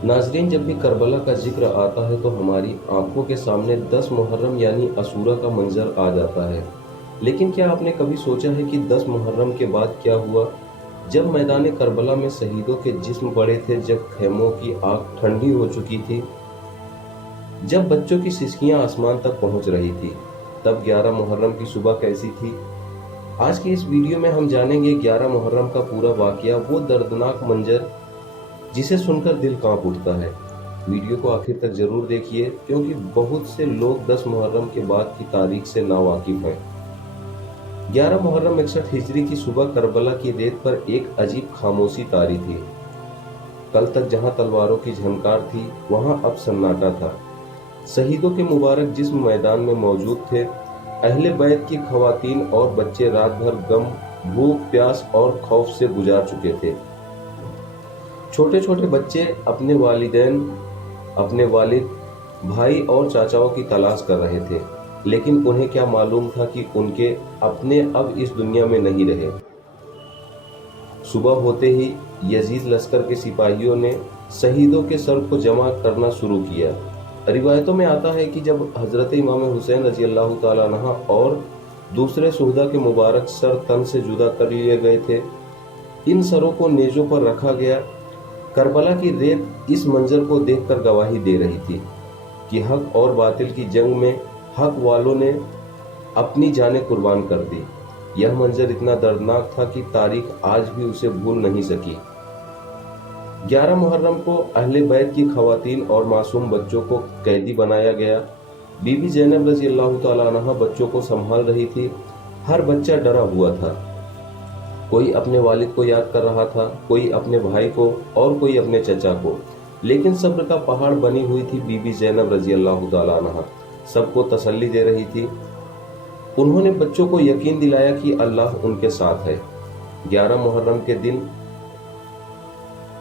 नाजरीन, जब भी करबला का जिक्र आता है तो हमारी आंखों के सामने 10 मुहर्रम यानी असूरा का मंजर आ जाता है। लेकिन क्या आपने कभी सोचा है कि 10 मुहर्रम के बाद क्या हुआ? जब मैदान करबला में शहीदों के जिस्म पड़े थे, जब खेमों की आग ठंडी हो चुकी थी, जब बच्चों की सिसकियां आसमान तक पहुंच रही थी, तब 11 मुहर्रम की सुबह कैसी थी? आज की इस वीडियो में हम जानेंगे 11 मुहर्रम का पूरा वाकया, वो दर्दनाक मंजर जिसे सुनकर दिल कांप उठता है। वीडियो को आखिर तक जरूर देखिए, क्योंकि बहुत से लोग 10 मुहर्रम के बाद की तारीख से नावाकिफ हैं। 11 मुहर्रम 61 हिजरी की सुबह करबला की रेत पर एक अजीब खामोशी तारी थी। कल तक जहां तलवारों की झनकार थी, वहां अब सन्नाटा था। शहीदों के मुबारक जिस्म मैदान में मौजूद थे। अहले बैत की खवातीन और बच्चे रात भर गम, भूख, प्यास और खौफ से गुजार चुके थे। छोटे छोटे बच्चे अपने वालिदैन, अपने वालिद, भाई और चाचाओं की तलाश कर रहे थे, लेकिन उन्हें क्या मालूम था कि उनके अपने अब इस दुनिया में नहीं रहे। सुबह होते ही यजीद लश्कर के सिपाहियों ने शहीदों के सर को जमा करना शुरू किया। रिवायतों में आता है कि जब हजरत इमाम हुसैन रजी अल्लाह तआला अन्हु और दूसरे सुहदा के मुबारक सर तन से जुदा कर लिए गए थे, इन सरों को नेजों पर रखा गया। करबला की रेत इस मंजर को देखकर गवाही दे रही थी कि हक और बातिल की जंग में हक वालों ने अपनी जानें कुर्बान कर दी। यह मंजर इतना दर्दनाक था कि तारीख आज भी उसे भूल नहीं सकी। 11 मुहर्रम को अहले बैत की खवातीन और मासूम बच्चों को कैदी बनाया गया। बीबी ज़ैनब रजी अल्लाह तआला अन्हा बच्चों को संभाल रही थी। हर बच्चा डरा हुआ था। कोई अपने वालिद को याद कर रहा था, कोई अपने भाई को और कोई अपने चचा को। लेकिन सब्र का पहाड़ बनी हुई थी बीबी ज़ैनब रजी अल्लाह तआला अन्हा। सबको तसल्ली दे रही थी। उन्होंने बच्चों को यकीन दिलाया कि अल्लाह उनके साथ है। 11 मुहर्रम के दिन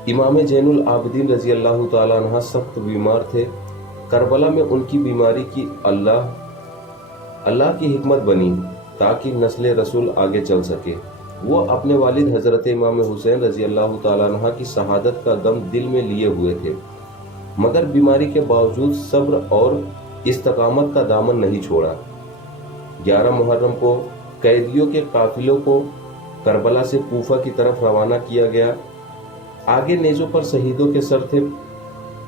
इमाम ज़ैनुल आबिदीन रजी अल्लाह तआला अन्हा सख्त बीमार थे। करबला में उनकी बीमारी की अल्लाह की हिकमत बनी ताकि नस्ल रसूल आगे चल सके। वो अपने वालिद हजरत इमाम हुसैन रजी अल्लाह तआला अन्हा की शहादत का गम दिल में लिए हुए थे, मगर बीमारी के बावजूद सब्र और इस्तकामत का दामन नहीं छोड़ा। 11 मुहर्रम को कैदियों के काफिलों को करबला से कूफा की तरफ रवाना किया गया। आगे नेजों पर शहीदों के सर थे,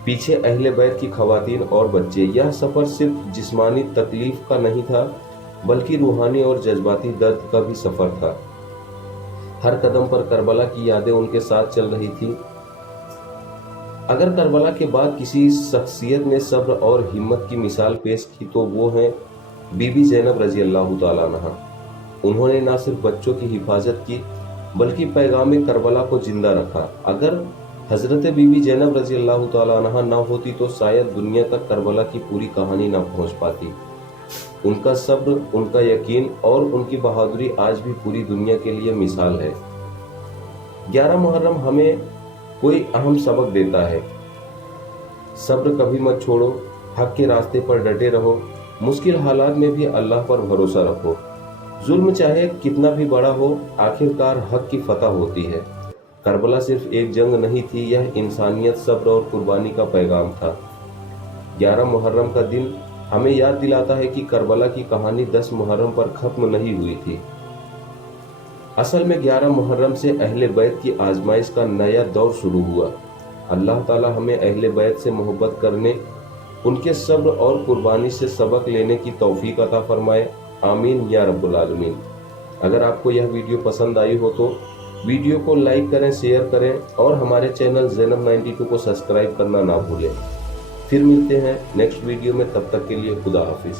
पीछे अहले बैत की खवातीन और बच्चे। यह सफर सिर्फ जिस्मानी तकलीफ का नहीं था, बल्कि रूहानी और जज्बाती दर्द का भी सफर था। हर कदम पर करबला की यादें उनके साथ चल रही थी। अगर करबला के बाद किसी शख्सियत ने सब्र और हिम्मत की मिसाल पेश की तो वो है बीबी ज़ैनब रजी अल्लाह तआला अन्हा। उन्होंने न सिर्फ बच्चों की हिफाजत की, बल्कि पैगाम करबला को जिंदा रखा। अगर हजरत बीबी ज़ैनब रजी अल्लाह तआला अन्हा न होती तो शायद दुनिया तक करबला की पूरी कहानी न पहुंच पाती। उनका सब्र, उनका यकीन और उनकी बहादुरी आज भी पूरी दुनिया के लिए मिसाल है। 11 मुहर्रम हमें कोई अहम सबक देता है। सब्र कभी मत छोड़ो, हक के रास्ते पर डटे रहो, मुश्किल हालात में भी अल्लाह पर भरोसा रखो। जुल्म चाहे कितना भी बड़ा हो, आखिरकार हक की फतह होती है। करबला सिर्फ एक जंग नहीं थी, यह इंसानियत, सब्र और कुर्बानी का पैगाम था। 11 मुहर्रम का दिन हमें याद दिलाता है कि करबला की कहानी 10 मुहर्रम पर खत्म नहीं हुई थी। असल में 11 मुहर्रम से अहले बैत की आजमाइश का नया दौर शुरू हुआ। अल्लाह ताला हमें अहले बैत से मोहब्बत करने, उनके सब्र और कुर्बानी से सबक लेने की तौफीक अता फरमाए। आमीन या रब्बुल आलमीन। अगर आपको यह वीडियो पसंद आई हो तो वीडियो को लाइक करें, शेयर करें और हमारे चैनल ज़ैनब 92 को सब्सक्राइब करना ना भूलें। फिर मिलते हैं नेक्स्ट वीडियो में, तब तक के लिए खुदा हाफिज।